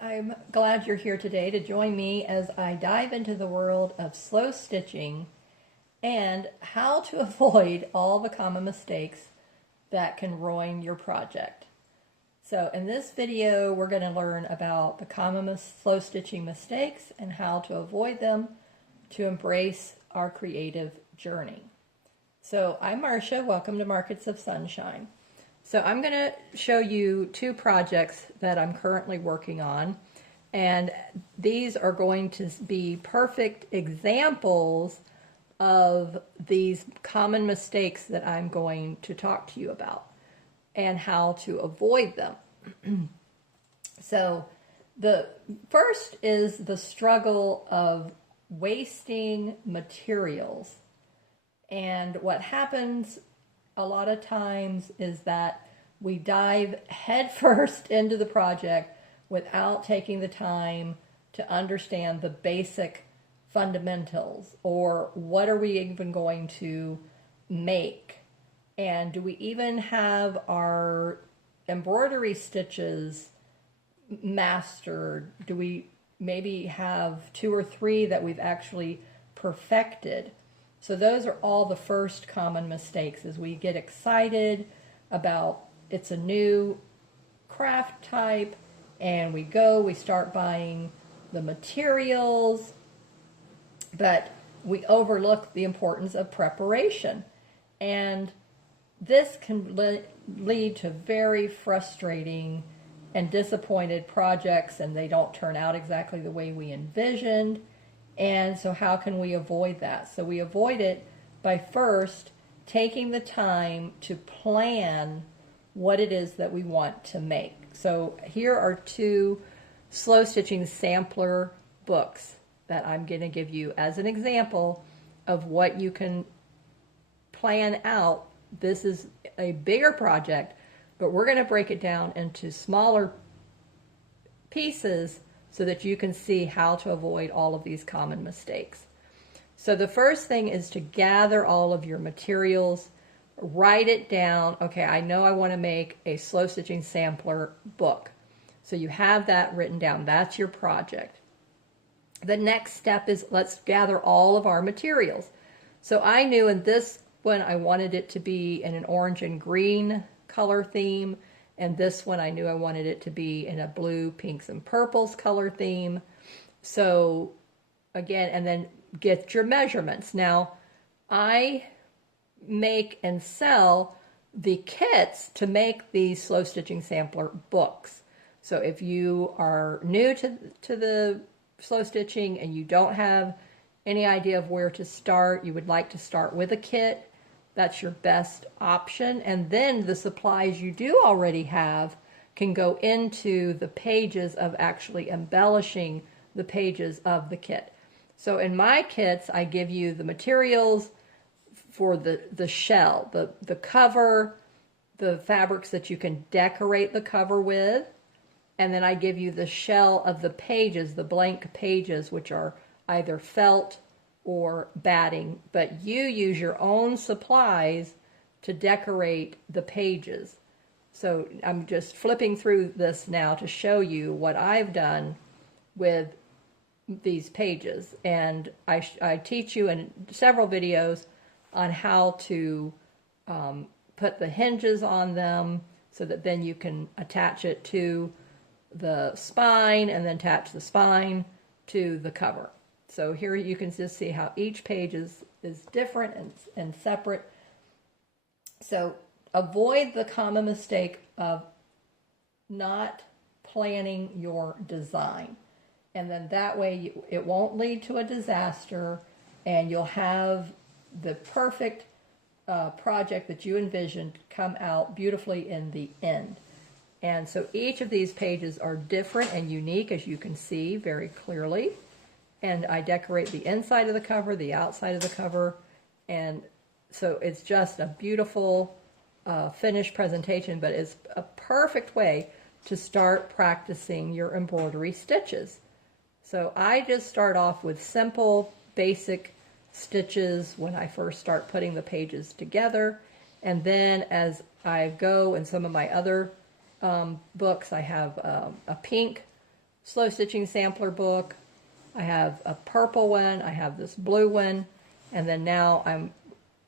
I'm glad you're here today to join me as I dive into the world of slow stitching and how to avoid all the common mistakes that can ruin your project. So in this video, we're going to learn about the common slow stitching mistakes and how to avoid them to embrace our creative journey. So I'm Marcia, welcome to Markets of Sunshine. So I'm going to show you two projects that I'm currently working on, and these are going to be perfect examples of these common mistakes that I'm going to talk to you about and how to avoid them. So the first is the struggle of wasting materials. And what happens a lot of times is that we dive headfirst into the project without taking the time to understand the basic fundamentals, or what are we even going to make, and do we even have our embroidery stitches mastered? Do we maybe have 2 or 3 that we've actually perfected? So those are all the first common mistakes, as we get excited about it's a new craft type, and we start buying the materials, but we overlook the importance of preparation. And this can lead to very frustrating and disappointed projects, and they don't turn out exactly the way we envisioned. And so how can we avoid that? So we avoid it by first taking the time to plan what it is that we want to make. So here are 2 slow stitching sampler books that I'm going to give you as an example of what you can plan out. This is a bigger project, but we're going to break it down into smaller pieces so that you can see how to avoid all of these common mistakes. So the first thing is to gather all of your materials, write it down. Okay, I know I want to make a slow stitching sampler book. So you have that written down. That's your project. The next step is let's gather all of our materials. So I knew in this one I wanted it to be in an orange and green color theme. And this one I knew I wanted it to be in a blue, pinks, and purples color theme. So again, and then get your measurements. Now, I make and sell the kits to make these slow stitching sampler books. So if you are new to the slow stitching and you don't have any idea of where to start, you would like to start with a kit, that's your best option. And then the supplies you do already have can go into the pages of actually embellishing the pages of the kit. So in my kits, I give you the materials for the shell, the cover, the fabrics that you can decorate the cover with, and then I give you the shell of the pages, the blank pages, which are either felt or batting, but you use your own supplies to decorate the pages. So I'm just flipping through this now to show you what I've done with these pages. And I teach you in several videos on how to put the hinges on them so that then you can attach it to the spine and then attach the spine to the cover. So here you can just see how each page is different and separate. So avoid the common mistake of not planning your design. And then that way it won't lead to a disaster, and you'll have the perfect project that you envisioned come out beautifully in the end. And so each of these pages are different and unique, as you can see very clearly. And I decorate the inside of the cover, the outside of the cover, and so it's just a beautiful finished presentation, but it's a perfect way to start practicing your embroidery stitches. So I just start off with simple, basic stitches when I first start putting the pages together, and then as I go in some of my other books, I have a pink slow stitching sampler book. I have a purple one, I have this blue one, and then now I'm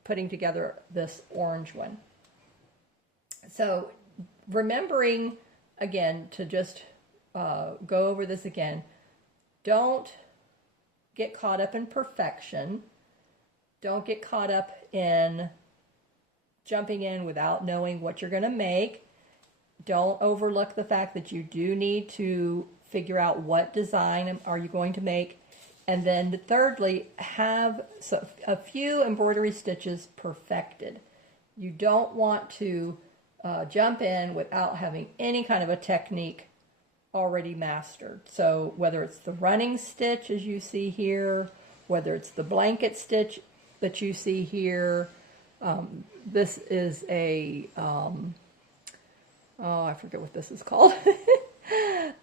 putting together this orange one. So remembering, again, to just go over this again, don't get caught up in perfection. Don't get caught up in jumping in without knowing what you're going to make. Don't overlook the fact that you do need to figure out what design are you going to make. And then thirdly, have a few embroidery stitches perfected. You don't want to jump in without having any kind of a technique already mastered. So whether it's the running stitch as you see here, whether it's the blanket stitch that you see here, this is a, oh, I forget what this is called.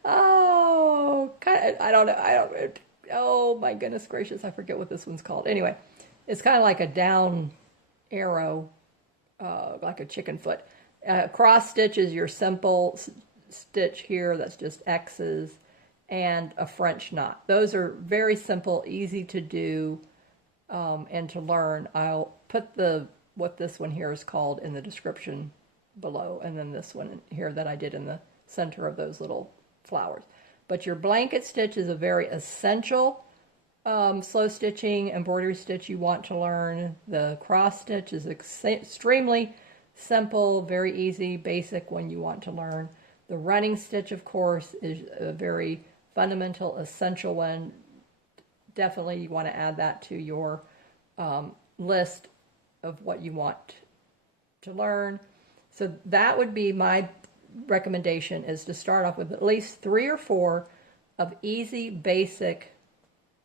Oh, I don't know. Oh my goodness gracious, I forget what this one's called. Anyway, it's kind of like a down arrow, like a chicken foot. Cross stitch is your simple stitch here that's just X's, and a French knot. Those are very simple, easy to do and to learn. I'll put what this one here is called in the description below, and then this one here that I did in the center of those little flowers. But your blanket stitch is a very essential slow stitching embroidery stitch you want to learn. The cross stitch is extremely simple, very easy, basic one you want to learn. The running stitch, of course, is a very fundamental, essential one. Definitely you want to add that to your list of what you want to learn. So that would be my recommendation, is to start off with at least 3 or 4 of easy, basic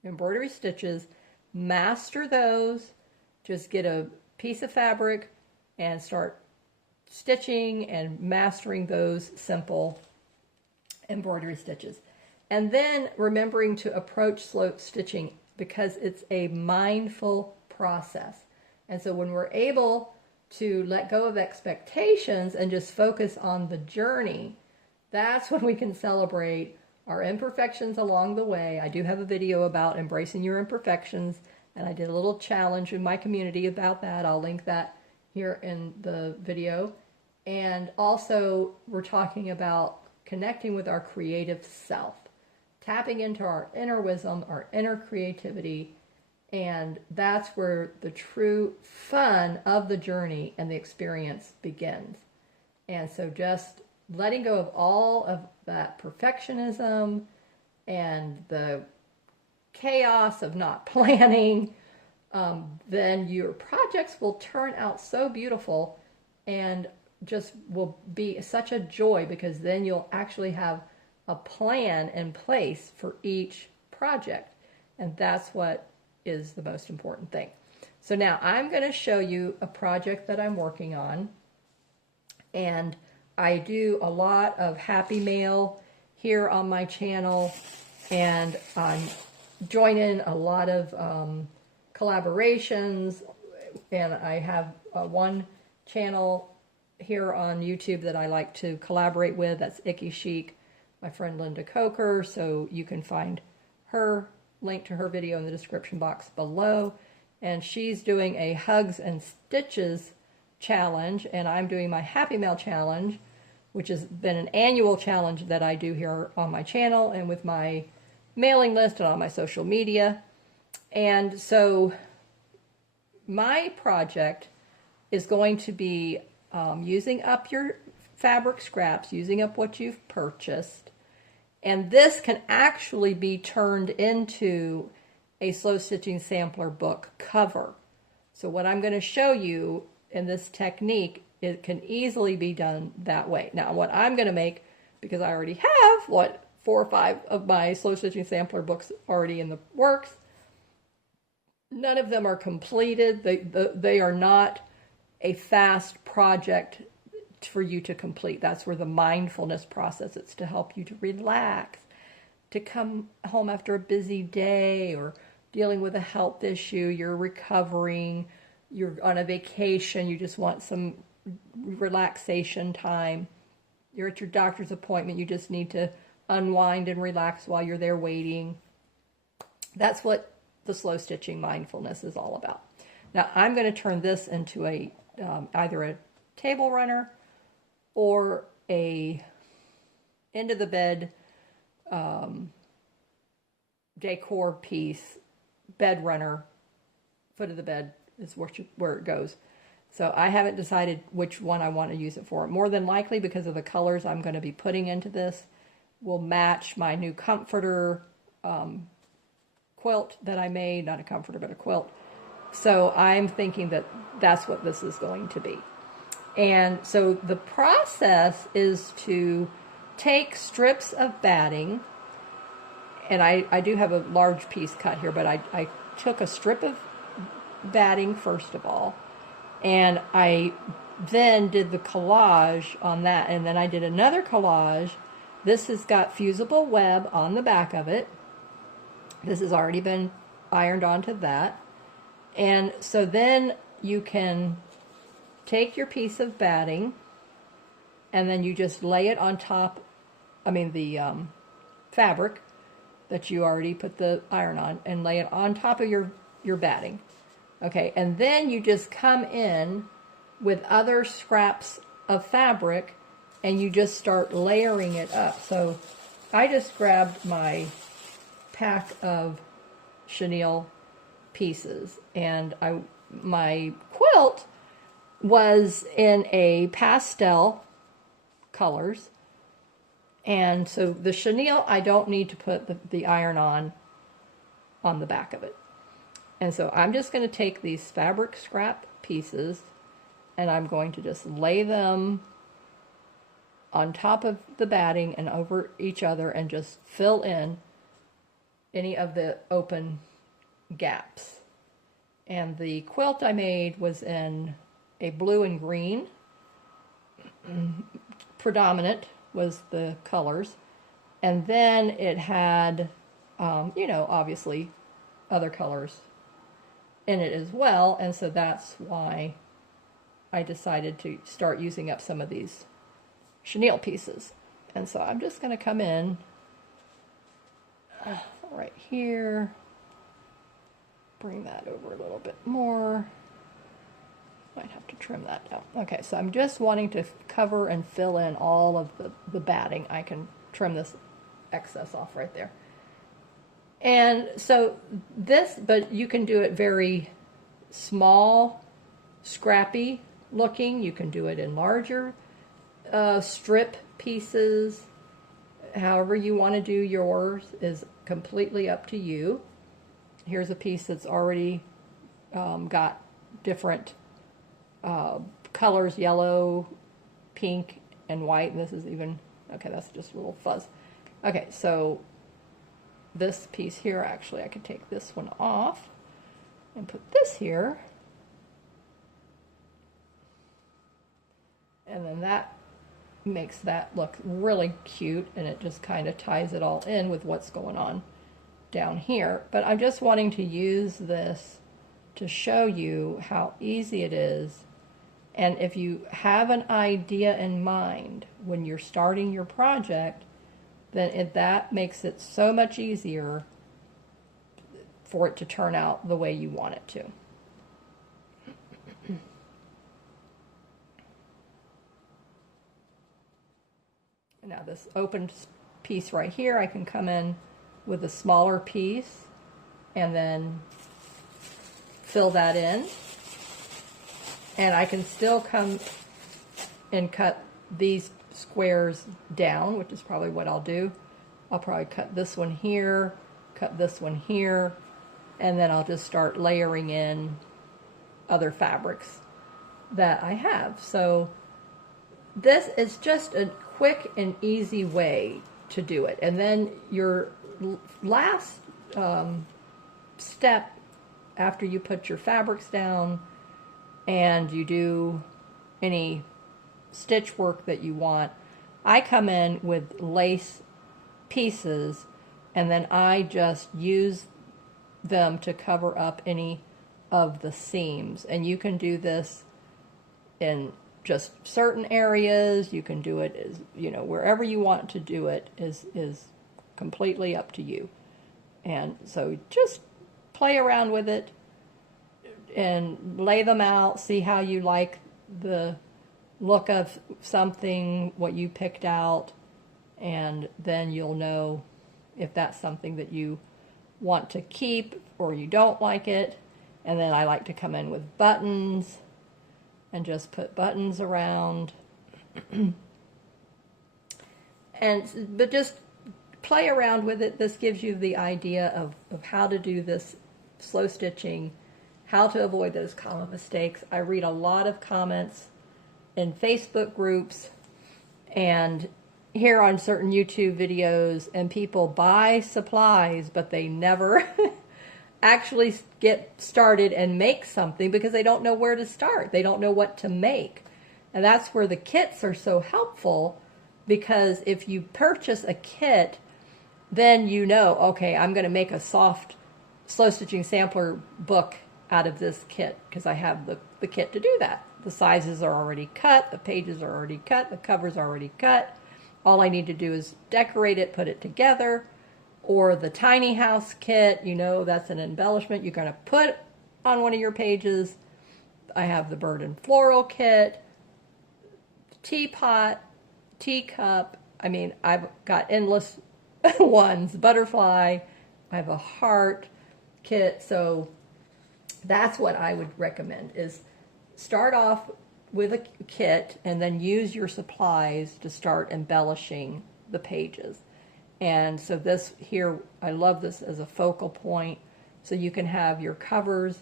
embroidery stitches. Master those. Just get a piece of fabric and start stitching and mastering those simple embroidery stitches. And then remembering to approach slow stitching, because it's a mindful process. And so when we're able to let go of expectations and just focus on the journey, that's when we can celebrate our imperfections along the way. I do have a video about embracing your imperfections, and I did a little challenge in my community about that. I'll link that here in the video. And also, we're talking about connecting with our creative self, tapping into our inner wisdom, our inner creativity, and that's where the true fun of the journey and the experience begins. And so just letting go of all of that perfectionism and the chaos of not planning, then your projects will turn out so beautiful and just will be such a joy, because then you'll actually have a plan in place for each project. And that's what is the most important thing. So now I'm going to show you a project that I'm working on. And I do a lot of happy mail here on my channel, and I'm joining a lot of collaborations, and I have one channel here on YouTube that I like to collaborate with. That's Icky Chic, my friend Linda Coker. So you can find her link to her video in the description box below. And she's doing a Hugs and Stitches challenge, and I'm doing my Happy Mail challenge, which has been an annual challenge that I do here on my channel and with my mailing list and on my social media. And so my project is going to be using up your fabric scraps, using up what you've purchased. And this can actually be turned into a slow stitching sampler book cover. So what I'm going to show you in this technique, it can easily be done that way. Now what I'm going to make, because I already have 4 or 5 of my slow stitching sampler books already in the works, none of them are completed. They are not a fast project for you to complete. That's where the mindfulness process, it's to help you to relax, to come home after a busy day or dealing with a health issue, you're recovering, you're on a vacation, you just want some relaxation time, you're at your doctor's appointment, you just need to unwind and relax while you're there waiting. That's what the slow stitching mindfulness is all about. Now I'm going to turn this into a either a table runner or a end of the bed decor piece, bed runner, foot of the bed is where it goes. So I haven't decided which one I want to use it for. More than likely, because of the colors I'm going to be putting into this, will match my new comforter quilt that I made. Not a comforter, but a quilt. So I'm thinking that that's what this is going to be. And so the process is to take strips of batting, and I do have a large piece cut here, but I took a strip of batting first of all, and I then did the collage on that, and then I did another collage. This has got fusible web on the back of it. This has already been ironed onto that. And so then you can take your piece of batting and then you just lay it on top, the fabric that you already put the iron on, and lay it on top of your batting. Okay, and then you just come in with other scraps of fabric and you just start layering it up. So I just grabbed my pack of chenille pieces, and my quilt was in a pastel colors, and so the chenille I don't need to put the iron on the back of it. And so I'm just going to take these fabric scrap pieces and I'm going to just lay them on top of the batting and over each other and just fill in any of the open gaps. And the quilt I made was in a blue and green. Predominant was the colors. And then it had, obviously other colors in it as well, and so that's why I decided to start using up some of these chenille pieces. And so I'm just going to come in right here, bring that over a little bit more. Might have to trim that down. Okay, so I'm just wanting to cover and fill in all of the batting. I can trim this excess off right there. And so but you can do it very small, scrappy looking. You can do it in larger strip pieces. However you want to do yours is completely up to you. Here's a piece that's already got different colors, yellow, pink, and white. And this is even, okay, that's just a little fuzz. Okay, so this piece here, actually I could take this one off and put this here, and then that makes that look really cute, and it just kind of ties it all in with what's going on down here. But I'm just wanting to use this to show you how easy it is, and if you have an idea in mind when you're starting your project, then that makes it so much easier for it to turn out the way you want it to. Now this open piece right here, I can come in with a smaller piece and then fill that in. And I can still come and cut these squares down, which is probably what I'll do. I'll probably cut this one here, cut this one here, and then I'll just start layering in other fabrics that I have. So this is just a quick and easy way to do it. And then your last step after you put your fabrics down and you do any stitch work that you want, I come in with lace pieces and then I just use them to cover up any of the seams. And you can do this in just certain areas. You can do it as, you know, wherever you want to do it is completely up to you. And so just play around with it and lay them out, see how you like the look of something, what you picked out, and then you'll know if that's something that you want to keep or you don't like it. And then I like to come in with buttons and just put buttons around. But just play around with it. This gives you the idea of how to do this slow stitching, how to avoid those common mistakes. I read a lot of comments in Facebook groups and here on certain YouTube videos, and people buy supplies, but they never actually get started and make something because they don't know where to start. They don't know what to make. And that's where the kits are so helpful, because if you purchase a kit, then you know, okay, I'm going to make a soft slow stitching sampler book out of this kit because I have the kit to do that. The sizes are already cut, the pages are already cut, the covers are already cut. All I need to do is decorate it, put it together. Or the tiny house kit, you know, that's an embellishment you're going to put on one of your pages. I have the bird and floral kit, teapot, teacup. I mean, I've got endless ones. Butterfly. I have a heart kit. So that's what I would recommend, is start off with a kit and then use your supplies to start embellishing the pages. And so this here, I love this as a focal point, so you can have your covers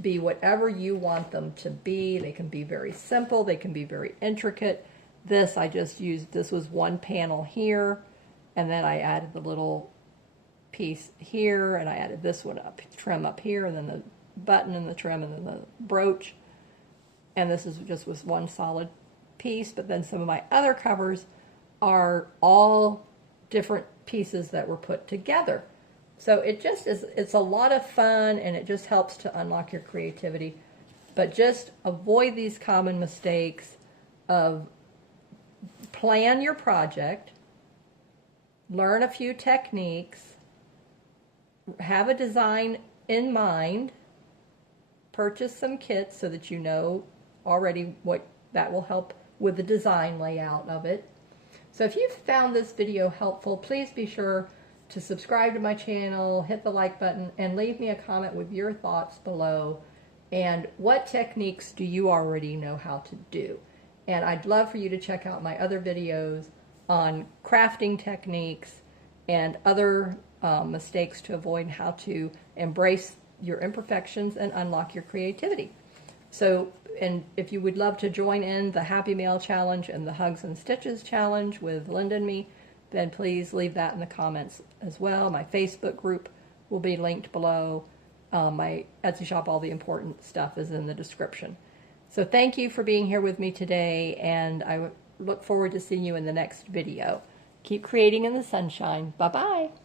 be whatever you want them to be. They can be very simple, they can be very intricate. This I just used, this was one panel here, and then I added the little piece here, and I added this one up, trim up here, and then the button and the trim, and then the brooch. And this is just was one solid piece, but then some of my other covers are all different pieces that were put together. So it just is, it's a lot of fun, and it just helps to unlock your creativity. But just avoid these common mistakes of plan your project, learn a few techniques, have a design in mind, purchase some kits so that you know already what that will help with the design layout of it. So if you found this video helpful, please be sure to subscribe to my channel, hit the like button, and leave me a comment with your thoughts below. And what techniques do you already know how to do? And I'd love for you to check out my other videos on crafting techniques and other mistakes to avoid, how to embrace your imperfections and unlock your creativity. So, and if you would love to join in the Happy Mail Challenge and the Hugs and Stitches Challenge with Linda and me, then please leave that in the comments as well. My Facebook group will be linked below. My Etsy shop, all the important stuff is in the description. So thank you for being here with me today, and I look forward to seeing you in the next video. Keep creating in the sunshine. Bye-bye.